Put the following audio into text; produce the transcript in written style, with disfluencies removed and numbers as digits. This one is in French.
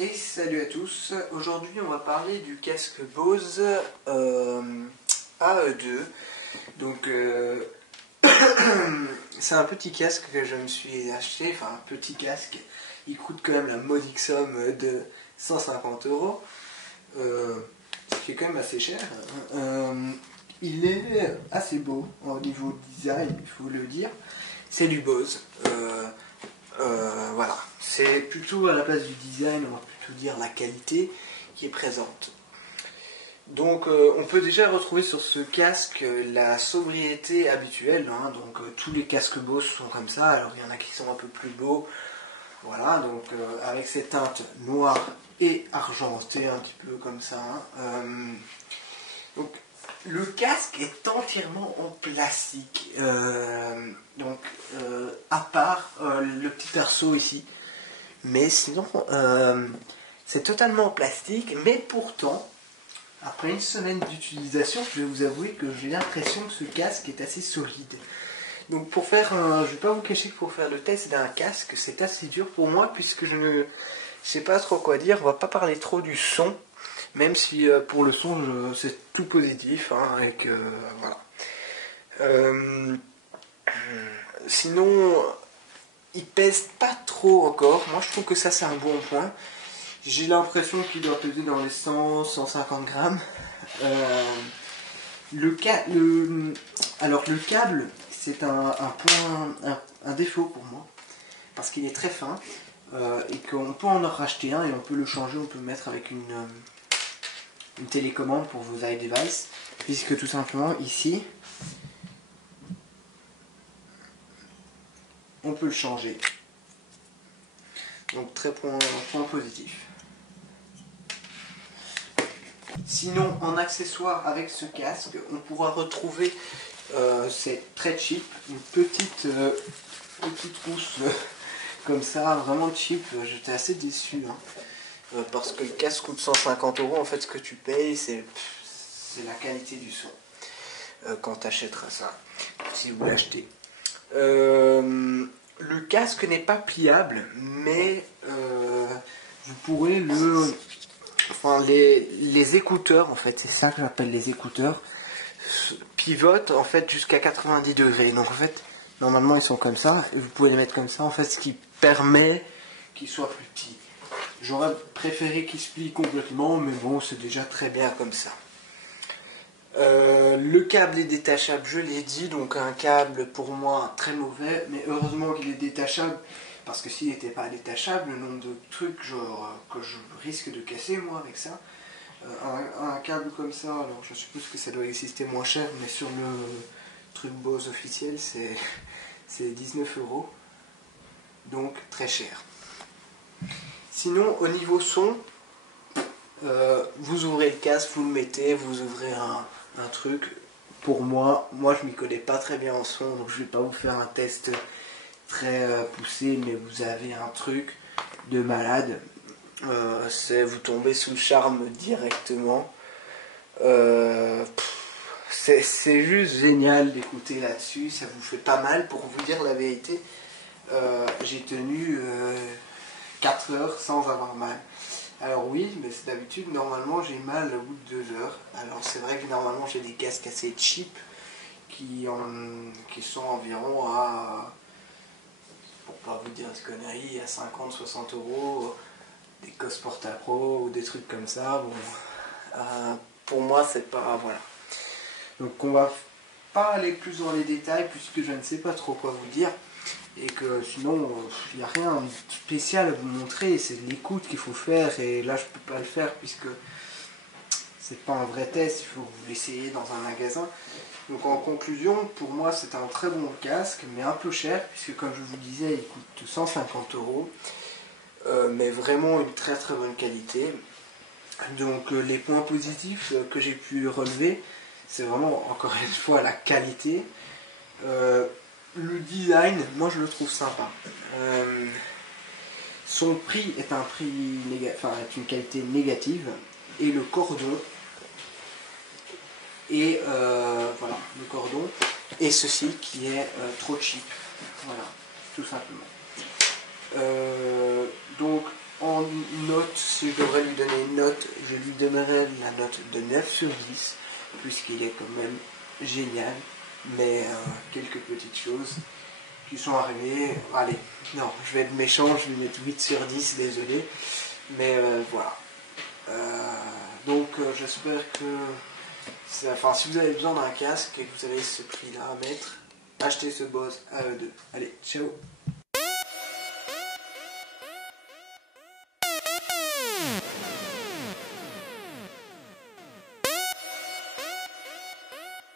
Et salut à tous, aujourd'hui on va parler du casque Bose AE2. Donc c'est un petit casque que je me suis acheté, enfin un petit casque, il coûte quand même la modique somme de 150 €, ce qui est quand même assez cher. Il est assez beau au niveau design, il faut le dire, c'est du Bose. Voilà, c'est plutôt à la place du design, on va plutôt dire la qualité qui est présente. Donc on peut déjà retrouver sur ce casque la sobriété habituelle, hein. Donc tous les casques Bose sont comme ça, alors il y en a qui sont un peu plus beaux, voilà, donc avec ces teintes noires et argentées un petit peu comme ça, hein. Donc le casque est entièrement en plastique, à part le petit perceau ici, mais sinon c'est totalement en plastique. Mais pourtant, après une semaine d'utilisation, je vais vous avouer que j'ai l'impression que ce casque est assez solide. Donc pour faire, je vais pas vous cacher que pour faire le test d'un casque, c'est assez dur pour moi puisque je ne sais pas trop quoi dire. On va pas parler trop du son. Même si pour le son c'est tout positif, hein, et que voilà. Sinon, il pèse pas trop encore. Moi je trouve que ça c'est un bon point. J'ai l'impression qu'il doit peser dans les 100-150 grammes. Alors le câble, c'est un défaut pour moi. Parce qu'il est très fin. Et qu'on peut en racheter un et on peut le changer, on peut le mettre avec une télécommande pour vos iDevice, puisque tout simplement ici on peut le changer. Donc très point positif. Sinon en accessoire avec ce casque on pourra retrouver, c'est très cheap, une petite trousse comme ça, vraiment cheap. J'étais assez déçu, hein. Parce que le casque coûte 150 €, en fait ce que tu payes c'est la qualité du son quand tu achèteras ça, si vous l'achetez. Le casque n'est pas pliable, mais vous pourrez les écouteurs, en fait c'est ça que j'appelle les écouteurs, pivotent en fait jusqu'à 90 degrés. Donc en fait normalement ils sont comme ça et vous pouvez les mettre comme ça, en fait ce qui permet qu'ils soient plus petits. J'aurais préféré qu'il se plie complètement, mais bon, c'est déjà très bien comme ça. Le câble est détachable, je l'ai dit, donc un câble pour moi très mauvais, mais heureusement qu'il est détachable, parce que s'il n'était pas détachable, le nombre de trucs que je risque de casser moi avec ça. Un câble comme ça, alors je suppose que ça doit exister moins cher, mais sur le truc Bose officiel, c'est 19 €, donc très cher. Sinon, au niveau son, vous ouvrez le casque, vous le mettez, vous ouvrez un truc. Pour moi je m'y connais pas très bien en son, donc je vais pas vous faire un test très poussé, mais vous avez un truc de malade. Vous tombez sous le charme directement. C'est juste génial d'écouter là-dessus, ça vous fait pas mal. Pour vous dire la vérité, j'ai tenu 4 heures sans avoir mal. Alors oui, mais c'est d'habitude, normalement j'ai mal au bout de 2 heures. Alors c'est vrai que normalement j'ai des casques assez cheap qui sont environ à, pour pas vous dire de conneries, à 50-60 €, des COS Porta Pro ou des trucs comme ça. Bon, pour moi c'est pas, voilà. Donc on va pas aller plus dans les détails puisque je ne sais pas trop quoi vous dire. Et que sinon il n'y a rien de spécial à vous montrer, c'est de l'écoute qu'il faut faire, et là je peux pas le faire puisque c'est pas un vrai test, il faut vous l'essayer dans un magasin. Donc en conclusion, pour moi c'est un très bon casque, mais un peu cher, puisque comme je vous disais il coûte 150 €, mais vraiment une très très bonne qualité. Donc les points positifs que j'ai pu relever, c'est vraiment encore une fois la qualité. Le design, moi je le trouve sympa. Son prix est un prix est une qualité négative, et le cordon et voilà, le cordon et ceci qui est trop cheap. Voilà, tout simplement. Donc note, si je devrais lui donner une note, je lui donnerais la note de 9 sur 10, puisqu'il est quand même génial, mais quelques petites choses qui sont arrivées. Allez, non, je vais être méchant, je vais lui mettre 8 sur 10, désolé, mais voilà. J'espère que, enfin, si vous avez besoin d'un casque et que vous avez ce prix là à mettre, achetez ce Bose AE2. Allez, ciao.